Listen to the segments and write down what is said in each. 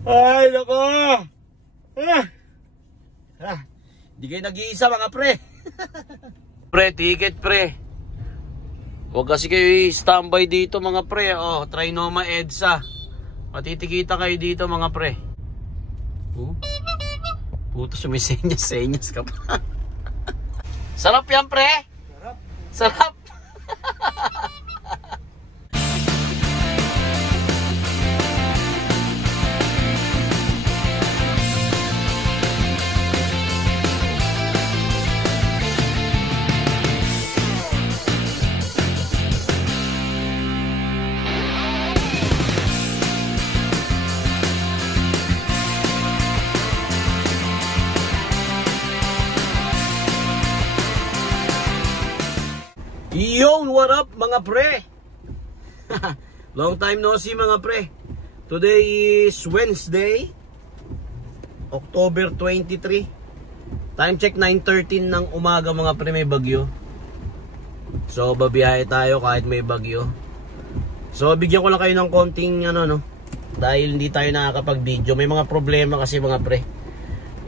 Ay, nako! Di kayo nag-iisa mga pre. Pre, ticket pre. Huwag kasi kayo standby dito mga pre. Oh, Trinoma EDSA. Matitikita kayo dito mga pre. Puto, sumisenyas-senyas ka pa. Sarap yan pre. Sarap. Sarap. Yo, what up mga pre? Long time no see mga pre. Today is Wednesday, October 23. Time check 9:13 ng umaga mga pre, may bagyo. So babiyahe tayo kahit may bagyo. So bigyan ko lang kayo ng konting dahil hindi tayo nakakapag-video. May mga problema kasi mga pre.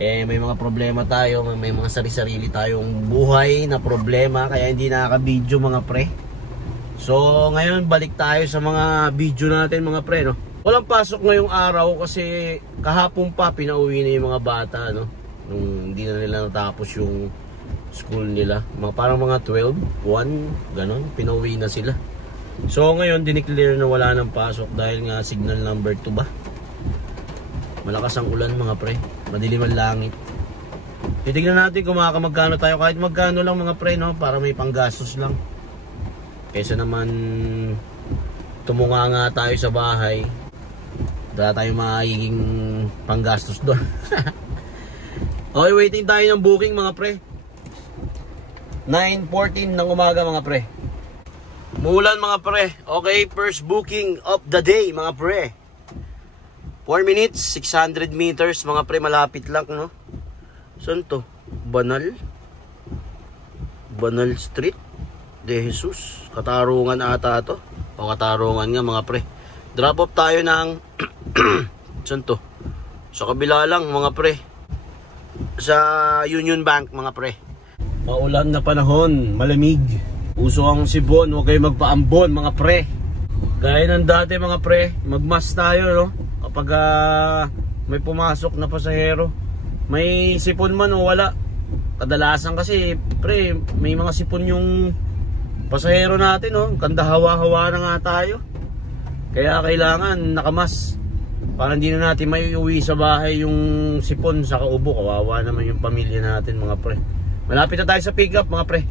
May mga problema tayo, may mga sarili-sarili tayong buhay na problema, kaya hindi nakaka-video mga pre. So ngayon balik tayo sa mga video natin mga pre, no? Walang pasok ngayong araw kasi kahapon pa pinauwi na yung mga bata, no? Nung hindi na nila natapos yung school nila, parang mga 12, 1, ganon, pinauwi na sila. So ngayon dineclare na wala ng pasok dahil nga signal number 2 ba? Malakas ang ulan mga pre, madilim ang langit. Titignan natin kung magkano tayo, kahit magkano lang mga pre, no? Para may panggastos lang. Kaysa naman tumunga nga tayo sa bahay, wala tayo magiging panggastos doon. Okay, waiting tayo ng booking mga pre. 9:14 ng umaga mga pre. Mulan mga pre. Okay, first booking of the day mga pre. 4 minutes, 600 meters mga pre, malapit lang, no? Saan to? Banal Street de Jesus. Katarungan ata to. O Katarungan nga mga pre. Drop off tayo ng saan to? Sa kabila lang mga pre, sa Union Bank mga pre. Maulan na panahon, malamig, uso ang sibon, huwag kayo magpaambon mga pre. Gaya ng dati mga pre, magmas tayo, no? Kapag may pumasok na pasahero, may sipon man o wala. Kadalasan kasi pre, may mga sipon yung pasahero natin, no? Kanda hawa-hawa na nga tayo. Kaya kailangan nakamas para hindi na natin may uwi sa bahay yung sipon sa kaubo. Kawawa naman yung pamilya natin mga pre. Malapit na tayo sa pick up mga pre.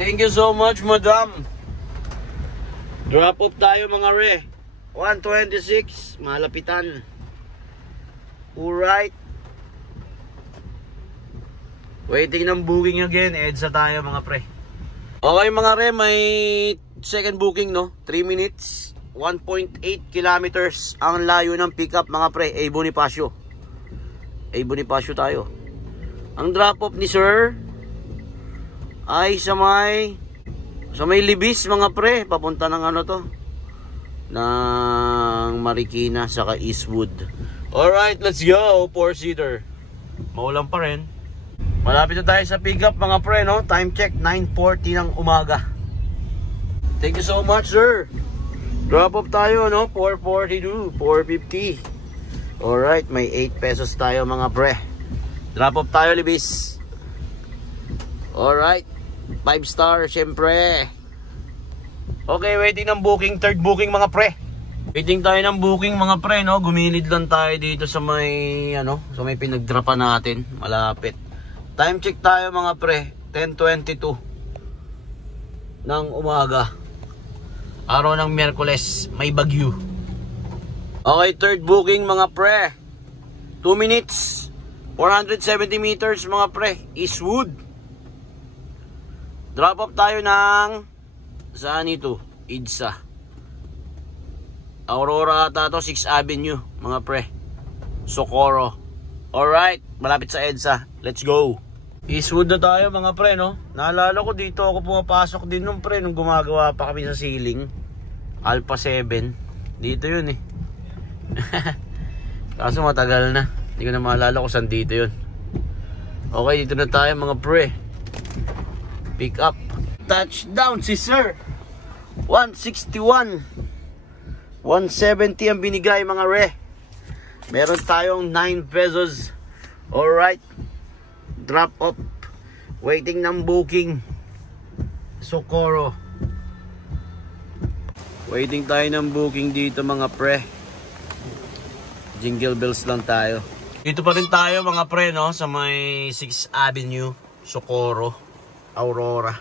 Thank you so much madam. Drop off tayo mga re. 126, malapitan. Alright. Waiting ng booking again. EDSA tayo mga pre. Okay mga re, may second booking, no? 3 minutes, 1.8 kilometers ang layo ng pickup mga pre. A Bonifacio. A Bonifacio tayo. Ang drop off ni sir ay sa may Libis mga pre. Papunta ng ng Marikina saka Eastwood. Alright, let's go. 4-seater. Maulan pa rin. Malapit na tayo sa pick up mga pre, no? Time check 9:40 ng umaga. Thank you so much sir. Drop off tayo, no? 442, 450. Alright, may 8 pesos tayo mga pre. Drop off tayo Libis. Alright, 5 star syempre. Okay, waiting ng booking, third booking mga pre. Waiting tayo ng booking mga pre, no? Gumilid lang tayo dito sa may sa may pinagdrapan natin, malapit. Time check tayo mga pre, 10:22 ng umaga. Araw ng Miyerkules, may bagyo. Okay, third booking mga pre. 2 minutes, 470 meters mga pre, Eastwood. Drop off tayo ng saan ito? EDSA. Aurora ata to, 6th Avenue mga pre. Socorro. Alright, malapit sa EDSA. Let's go. Eastwood na tayo mga pre, no? Naalala ko dito ako pumapasok din nung pre, nung gumagawa pa kami sa ceiling. Alpha 7. Dito yun eh. Kaso matagal na. Hindi ko na maalala kung saan dito yun. Okay, dito na tayo mga pre. Pick up. Touchdown si sir. 161. 170 ang binigay mga re. Meron tayong 9 pesos. Alright. Drop off. Waiting ng booking. Socorro. Waiting tayo ng booking dito mga pre. Jingle bells lang tayo. Dito pa rin tayo mga pre, no? Sa may 6th Avenue, Socorro, Aurora.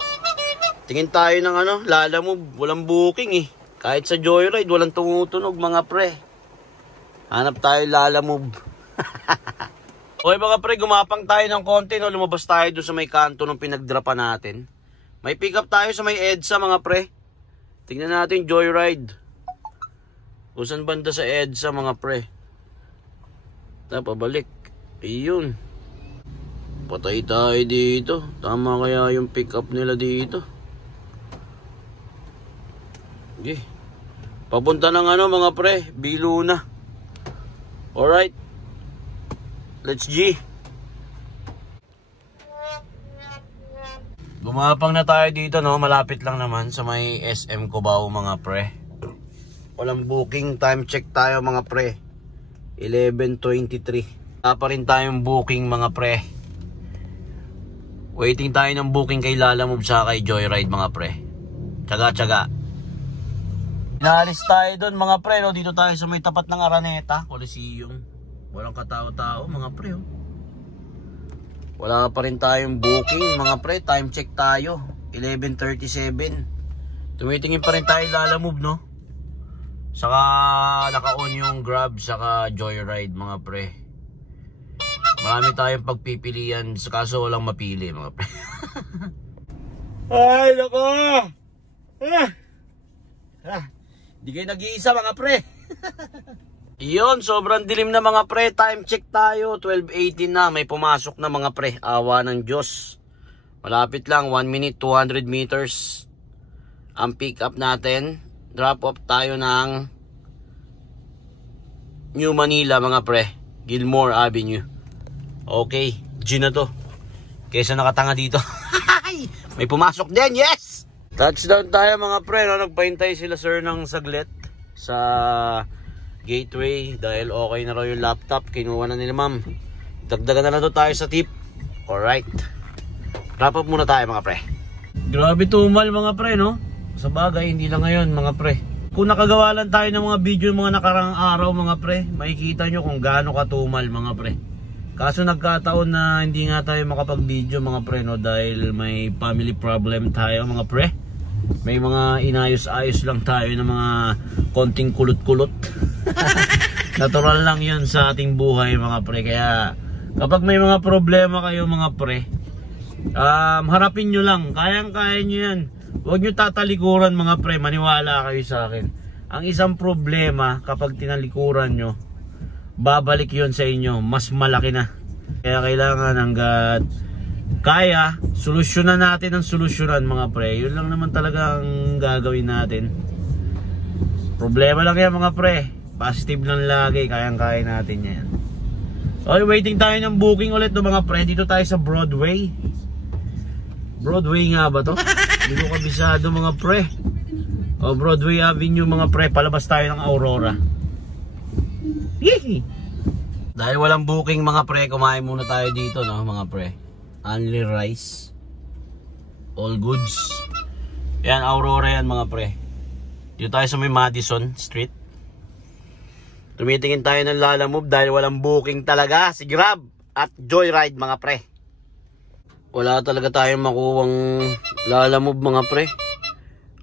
Tingin tayo ng Lalamove. Walang booking eh. Kahit sa Joyride, walang tumutunog mga pre. Hanap tayo Lalamove. Okay mga pre, gumapang tayo ng konti, no? Lumabas tayo doon sa may kanto nung pinagdrapa natin. May pick up tayo sa may EDSA mga pre. Tingnan natin Joyride. Kung saan banda sa EDSA mga pre. Pabalik. Ayun. Patay tayo dito. Tama kaya yung pick up nila dito. Okay. Papunta ng mga pre. Biluna. Alright. Let's G. Gumapang na tayo dito, no? Malapit lang naman sa may SM Cubao mga pre. Walang booking. Time check tayo mga pre. 11:23. Wala pa rin tayong booking mga pre. Waiting tayo ng booking kay Lalamove sa kay Joyride mga pre. Tsaga-tsaga. Inaalis tayo doon mga pre, no? Dito tayo sa may tapat ng Araneta Coliseum. Walang katao-tao mga pre, oh. Wala pa rin tayong booking mga pre. Time check tayo 11:37. Tumitingin pa rin tayo Lalamove, no? Saka naka-on yung Grab saka Joyride mga pre. Marami tayong pagpipilian, kaso walang mapili mga pre. Ay nako. Di kayo nag-iisa mga pre. Iyon, sobrang dilim na mga pre. Time check tayo 12:18 na. May pumasok na mga pre. Awa ng Diyos. Malapit lang, 1 minute 200 meters ang pick up natin. Drop off tayo ng New Manila mga pre. Gilmore Avenue. Okay, G na to. Kesa nakatanga dito. May pumasok din, yes! Touchdown tayo mga pre, no? Nagpahintay sila sir ng saglit sa gateway dahil okay na raw yung laptop. Kinuha na nila ma'am. Dagdagan na lang to tayo sa tip. Alright. Wrap up muna tayo mga pre. Grabe tumal mga pre, no? Sa bagay, hindi lang ngayon mga pre. Kung nakagawa lang tayo ng mga video mga nakarang araw mga pre, makikita nyo kung gaano katumal mga pre. Kaso nagkataon na hindi nga tayo makapag-video mga pre, no? Dahil may family problem tayo mga pre. May mga inayos-ayos lang tayo ng mga konting kulot-kulot. Natural lang yun sa ating buhay mga pre. Kaya kapag may mga problema kayo mga pre, harapin nyo lang. Kayang-kaya nyo yan. Huwag nyo tatalikuran mga pre. Maniwala kayo sa akin. Ang isang problema kapag tinalikuran nyo, babalik yon sa inyo. Mas malaki na. Kaya kailangan hanggat kaya, solusyonan natin ang solusyonan mga pre. Yun lang naman talaga ang gagawin natin. Problema lang yan mga pre. Positive lang lagi. Kayang-kaya natin yan. Okay, waiting tayo ng booking ulit no, mga pre. Dito tayo sa Broadway. Broadway nga ba to? Dito kabisado mga pre. O Broadway Avenue mga pre. Palabas tayo ng Aurora. Yee! Dahil walang booking mga pre, kumain muna tayo dito no mga pre. Only rice. All goods. Yan, Aurora yan mga pre. Dito tayo sa may Madison Street. Tumitingin tayo ng Lalamove dahil walang booking talaga. Si Grab at Joyride mga pre. Wala talaga tayong makuwang Lalamove mga pre.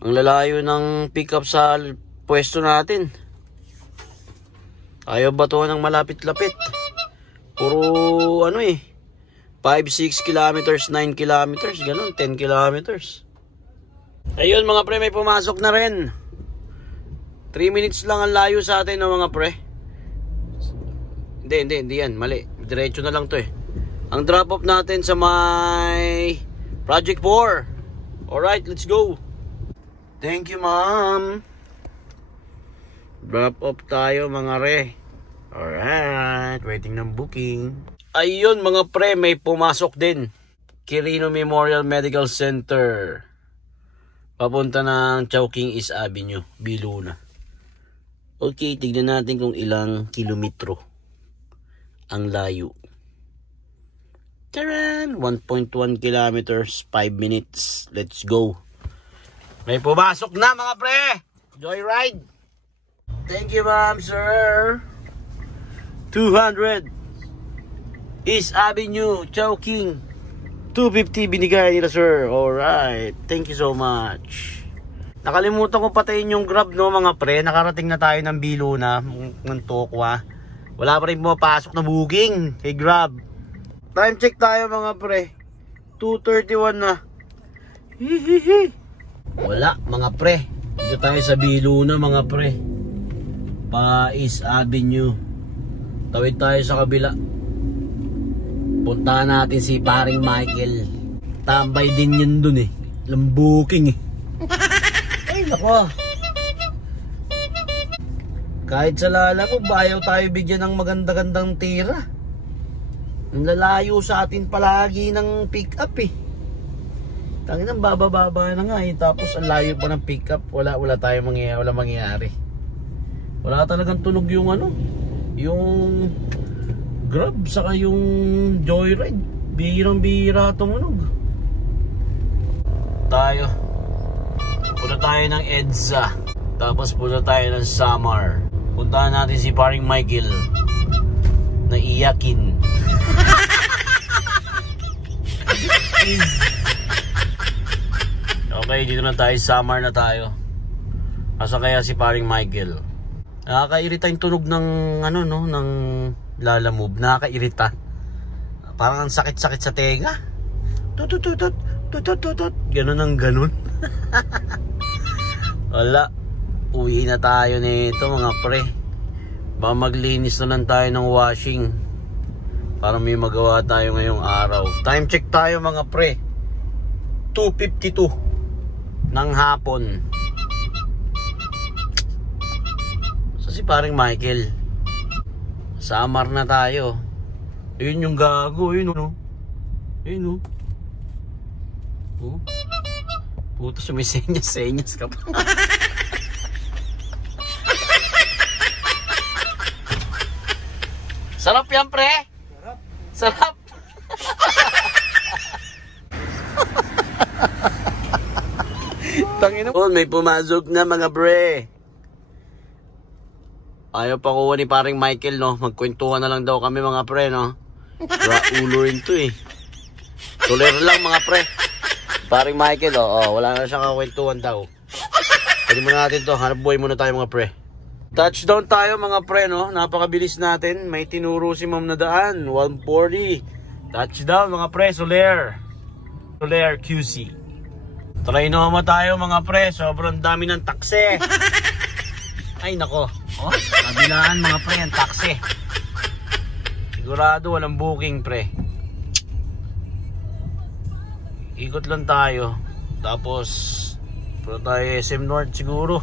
Ang lalayo ng pick up sa pwesto natin. Ayaw batuhan ng malapit-lapit. Puro 5-6 kilometers, 9 kilometers, ganun, 10 kilometers. Ayun mga pre, may pumasok na rin. 3 minutes lang ang layo sa atin no, mga pre. Hindi yan, mali. Diretso na lang to eh. Ang drop off natin sa may Project 4. Alright, let's go. Thank you ma'am. Drop off tayo mga re. Alright. Alright, waiting ng booking. Ayun mga pre, may pumasok din. Quirino Memorial Medical Center. Papunta ng Chowking East Avenue, Biluna. Okay, tignan natin kung ilang kilometro ang layo. Taran! 1.1 kilometers, 5 minutes. Let's go. May pumasok na mga pre. Joyride. Thank you ma'am, sir. 200 East Avenue, Chowking. 250 binigay nila sir. Alright. Thank you so much. Nakalimutan ko patayin yung Grab no mga pre. Nakarating na tayo ng Biluna ng Tokwa. Wala pa rin pumapasok na booking. Hey Grab. Time check tayo mga pre. 2:31 na. Hihihi. Wala mga pre. Dito tayo sa Biluna mga pre. Pa East Avenue. Tawid tayo sa kabila. Puntahan natin si paring Michael. Tambay din yun dun eh. Lambuking eh. Ay nako. Kahit sa lala mo, bayaw tayo bigyan ng maganda-gandang tira. Ang lalayo sa atin palagi ng pick up eh. Tangin ang bababa na nga eh. Tapos ang layo pa ng pick up. Wala mangyayari. Wala talagang tunog yung ano. Yung Grab saka yung Joyride. Bihirang-bihira tumunog. Punta tayo ng EDSA. Tapos punta tayo ng Samar. Puntahan natin si paring Michael na iyakin. Okay, dito na tayo. Samar na tayo. Asa kaya si paring Michael? Nakakairita yung tunog ng ano no, ng lalamove. Nakakairita. Parang ang sakit-sakit sa tenga. Tutututut, tutututut. Ganun ang ganun. Wala. Uwi na tayo nito mga pre. Baka maglinis na lang tayo ng washing. Para may magawa tayo ngayong araw. Time check tayo mga pre. 2:52 ng hapon. So si paring Michael, Samar na tayo. Ayun yung gago. Ayun o. Ayun o. Oh. Puta, sumisenyas ka pa. Sarap yan pre. Sarap. Tangina. Oh, may pumasok na mga pre. Ayaw pa kuha ni paring Michael no. Magkwentuhan na lang daw kami mga pre no. Ulo rin to eh. Tuler lang mga pre. Paring Michael wala na siyang kakwentuhan daw. Pwede mo natin to. Hanap buhay muna tayo mga pre. Touchdown tayo mga pre no. Napakabilis natin. May tinuro si ma'am na daan. 140. Touchdown mga pre. Soler QC. Trinoma tayo mga pre. Sobrang dami ng takse. Ay nako. Kabilaan mga pre ang takse. Sigurado walang booking pre. Ikot lang tayo. Tapos punta tayo SM North siguro.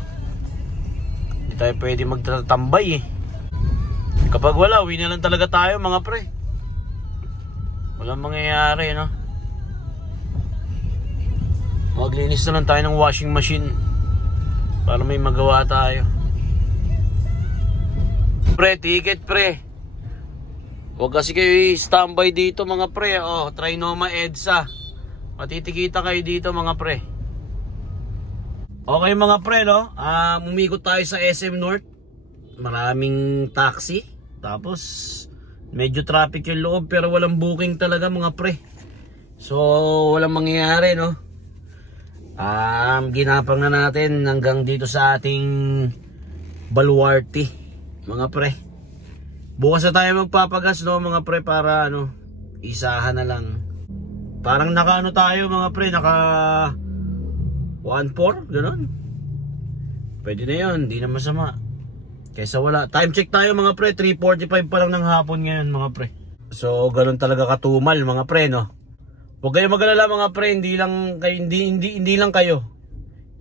Hindi tayo pwede magtatambay eh. Kapag wala, uwi na lang talaga tayo mga pre. Walang mangyayari no. Maglinis na lang tayo ng washing machine para may magawa tayo. Pre, ticket pre. Huwag kasi kayo standby dito mga pre. Trinoma EDSA. Matitikita kayo dito mga pre. Okay mga pre no. Umikot tayo sa SM North. Maraming taxi. Tapos medyo traffic yung loob pero walang booking talaga mga pre. So walang mangyayari no. Ginapang na natin hanggang dito sa ating Baluarte mga pre. Bukas na tayo magpapagas no mga pre para ano, isahan na lang. Parang naka ano tayo mga pre, naka 1.4 gano'n. Pwede na yun, di na masama. Kaysa wala. Time check tayo mga pre, 3:45 pa lang ng hapon ngayon mga pre. So gano'n talaga katumal mga pre no. Huwag kayo mag-alala mga pre, hindi lang kayo, hindi lang kayo.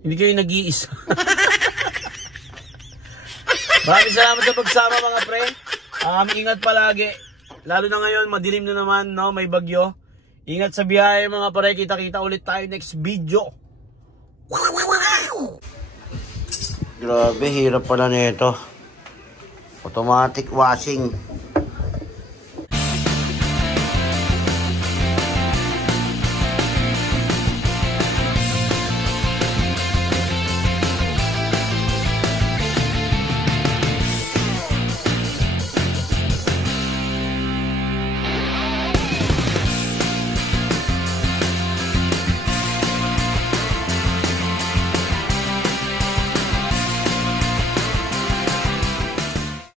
Hindi kayo nag-iisa. Maraming salamat sa pagsama mga pre. Ingat palagi. Lalo na ngayon, madilim na naman, no? May bagyo. Ingat sa biyahe mga pare. Kita-kita ulit tayo next video. Grabe, hirap pala nito. Automatic washing.